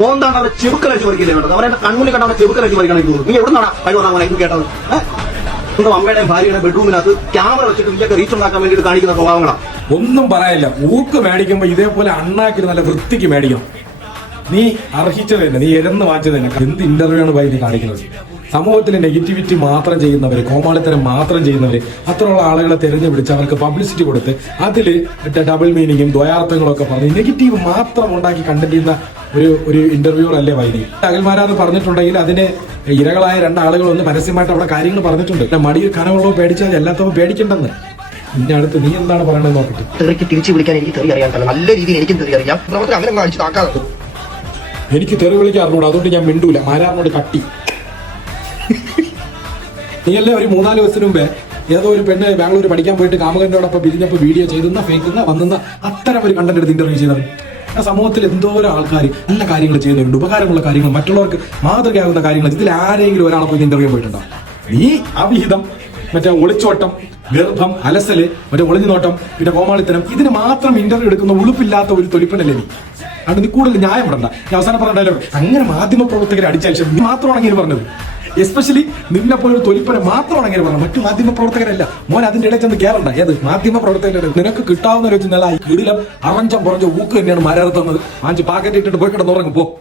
മോന്താണ് അവിടെ ചെറുക്കലടിച്ച് പറിക്കില്ലേ വേണ്ടത് അവരെ കൺമുന്നിൽ കണ്ട അവിടെ ചെറുക്കലടിച്ച് പറിക്കണം എനിക്ക് നീ എവിടെ നിന്നാണ് അയ്യോ അങ്ങനെ ഇത് കേട്ടത്? സ്വന്തം അമ്മയുടെയും ഭാര്യയുടെ ബെഡ്റൂമിനകത്ത് ക്യാമറ വെച്ചിട്ട് നീയൊക്കെ റീച്ച് ഉണ്ടാക്കാൻ വേണ്ടിയിട്ട് കാണിക്കുന്ന സ്വഭാവങ്ങളാണ് ഒന്നും പറയാനില്ല ഊക്ക് മേടിക്കുമ്പോ ഇതേപോലെ അണ്ണാക്കി നല്ല വൃത്തിക്ക് മേടിക്കണം. നീ അർഹിച്ചത് തന്നെ നീ എരന്ന് വാങ്ങിച്ചത് തന്നെ എന്ത് ഇന്റർവ്യൂ ആണ് പോയി നീ കാണിക്കുന്നത്? സമൂഹത്തിലെ നെഗറ്റിവിറ്റി മാത്രം ചെയ്യുന്നവർ കോമാളിത്തരം മാത്രം ചെയ്യുന്നവർ അത്രയുള്ള ആളുകളെ തിരഞ്ഞുപിടിച്ച് അവർക്ക് പബ്ലിസിറ്റി കൊടുത്ത് അതിൽ ഡബിൾ മീനിങ്ങും ദ്വയാർത്ഥങ്ങളൊക്കെ പറഞ്ഞ് നെഗറ്റീവ് മാത്രം ഉണ്ടാക്കി കണ്ടന്റ് ചെയ്യുന്ന ഒരു ഒരു ഇന്റർവ്യൂർ അല്ലേ വൈദി? അകൽമാരാന്ന് പറഞ്ഞിട്ടുണ്ടെങ്കിൽ അതിന് ഇരകളായ രണ്ടാളുകൾ ഒന്ന് പരസ്യമായിട്ട് അവിടെ കാര്യങ്ങൾ പറഞ്ഞിട്ടുണ്ട്. പിന്നെ മടിയിൽ കനവുള്ളവോ പേടിച്ചാൽ അല്ലാത്തവ പേടിക്കണ്ടെന്ന്. ഇനി അടുത്ത് നീ എന്താണ് പറയണത് നോക്കട്ടെ. തെറിക്ക് തിരിച്ചു വിളിക്കാൻ എനിക്ക് തെറി അറിയാൻ നല്ല രീതിയിൽ എനിക്കും തെറി അറിയാം. പ്രവർത്തനം അങ്ങനെ താക്കാതെ. എനിക്ക് തെറി വിളിക്കാറുണ്ട്. അതുകൊണ്ട് ഞാൻ മിണ്ടൂല. മാരാറിനോട് കട്ടി. നീയല്ലേ ഒരു മൂന്നാൽ ദിവസത്തിന് മുമ്പേ ഏതോ ഒരു പെണ്ണ് ബാംഗ്ലൂർ പഠിക്കാൻ പോയിട്ട് കാമകന്റോടൊപ്പം പിരിഞ്ഞപ്പോൾ വീഡിയോ ചെയ്തുന്ന ഫേക്കുന്ന വന്നുന്ന അത്തരം ഒരു കണ്ടന്റ് എടുത്ത് ഇന്റർവ്യൂ ചെയ്തവൻ. സമൂഹത്തിൽ എന്തോരം ആൾക്കാർ നല്ല കാര്യങ്ങൾ ചെയ്യുന്നുണ്ട് ഉപകാരമുള്ള കാര്യങ്ങൾ മറ്റുള്ളവർക്ക് മാതൃകയാകുന്ന കാര്യങ്ങൾ ഇതിൽ ആരെങ്കിലും ഒരാളെ പോയി ഇന്റർവ്യൂ പോയിട്ടുണ്ടോ? നീ അവിഹിതം മറ്റേ ഒളിച്ചോട്ടം ഗർഭം അലസൽ മറ്റേ ഒളിഞ്ഞു നോട്ടം പിന്നെ കോമാളിത്തരം ഇതിന് മാത്രം ഇന്റർവ്യൂ എടുക്കുന്ന ഉളുപ്പില്ലാത്ത ഒരു തൊലിപ്പനല്ലേ നീ? അതുകൊണ്ട് കൂടുതൽ ന്യായം പറഞ്ഞ ഞാൻ അവസാനം പറഞ്ഞല്ലോ അങ്ങനെ മാധ്യമ പ്രവർത്തകരെ അടിച്ചാൽ നീ മാത്രമാണ് അങ്ങനെ പറഞ്ഞത്. എസ്പെഷ്യലി നിന്നെ പോലെ തൊലിപ്പനെ മാത്രമാണ് അങ്ങനെ പറഞ്ഞത്. മറ്റു മാധ്യമ പ്രവർത്തകരല്ല മോൻ അതിന്റെ ഇടയിൽ ചെന്ന് കയറണ്ട ഏത്? മാധ്യമ പ്രവർത്തകരുടെ നിനക്ക് കിട്ടാവുന്ന ഒരു നല്ല കിടിലം അറഞ്ചം പുറഞ്ഞ ഊക്ക് തന്നെയാണ് മരാറ് തന്നത്. അഞ്ച് പാക്കറ്റ് ഇട്ടിട്ട് പോയി കിടന്നുറങ്ങും. പോ.